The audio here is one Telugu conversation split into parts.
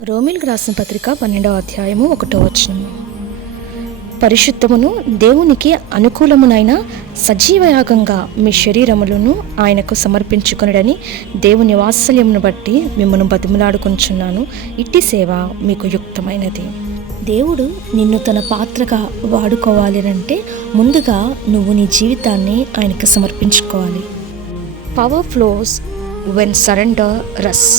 రోమిలకు రాసిన పత్రిక 12వ అధ్యాయము 1వ వచనము. పరిశుద్ధమును దేవునికి అనుకూలమునైన సజీవయాగంగా మీ శరీరములను ఆయనకు సమర్పించుకొనుడని దేవుని వాత్సల్యమును బట్టి మిమ్మల్ని బతిమలాడుకొనుచున్నాను. ఇట్టి సేవ మీకు యుక్తమైనది. దేవుడు నిన్ను తన పాత్రగా వాడుకోవాలి అంటే ముందుగా నువ్వు నీ జీవితాన్ని ఆయనకు సమర్పించుకోవాలి. పవర్ ఫ్లోస్ వెన్ సరెండర్ రస్.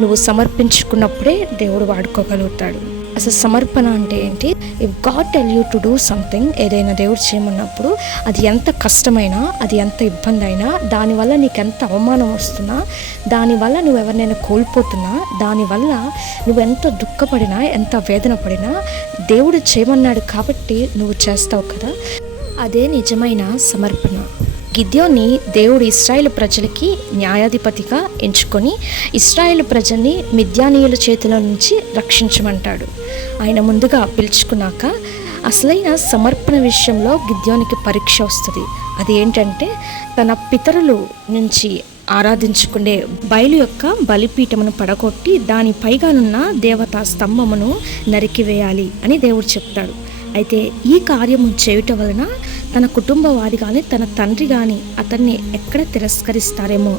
నువ్వు సమర్పించుకున్నప్పుడే దేవుడు వాడుకోగలుగుతాడు. అసలు సమర్పణ అంటే ఏంటి? If God tell you to do something, ఏదైనా దేవుడు చేయమన్నప్పుడు అది ఎంత కష్టమైనా, అది ఎంత ఇబ్బంది అయినా, దానివల్ల నీకు ఎంత అవమానం వస్తున్నా, దానివల్ల నువ్వు ఎవరినైనా కోల్పోతున్నా, దానివల్ల నువ్వు ఎంత దుఃఖపడినా, ఎంత వేదన పడినా దేవుడు చేయమన్నాడు కాబట్టి నువ్వు చేస్తావు కదా, అదే నిజమైన సమర్పణ. గిద్యోన్ని దేవుడు ఇశ్రాయేలు ప్రజలకి న్యాయాధిపతిగా ఎంచుకొని ఇశ్రాయేలు ప్రజల్ని మిద్యానీయుల చేతుల నుంచి రక్షించమంటాడు. ఆయన ముందుగా పిలుచుకున్నాక అసలైన సమర్పణ విషయంలో గిద్యోనికి పరీక్ష వస్తుంది. అది ఏంటంటే తన పితరులు నుంచి ఆరాధించుకునే బయలు యొక్క బలిపీఠమును పడగొట్టి దాని పైగానున్న దేవతా స్తంభమును నరికివేయాలి అని దేవుడు చెప్తాడు. అయితే ఈ కార్యము చేయటం వలన తన కుటుంబ వారి కానీ తన తండ్రి కానీ అతన్ని ఎక్కడ తిరస్కరిస్తారేమో,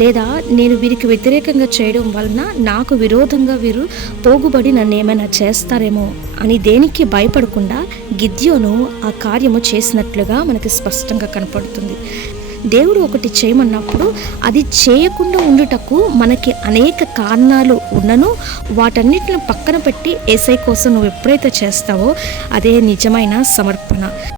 లేదా నేను వీరికి వ్యతిరేకంగా చేయడం వలన నాకు విరోధంగా వీరు పోగుబడి నన్ను ఏమైనా చేస్తారేమో అని దేనికి భయపడకుండా గిద్యోను ఆ కార్యము చేసినట్లుగా మనకి స్పష్టంగా కనపడుతుంది. దేవుడు ఒకటి చేయమన్నప్పుడు అది చేయకుండా ఉండుటకు మనకి అనేక కారణాలు ఉన్నను వాటన్నిటిని పక్కన పెట్టి యేసయ్య కోసం నువ్వు ఎప్పుడైతే చేస్తావో అదే నిజమైన సమర్పణ.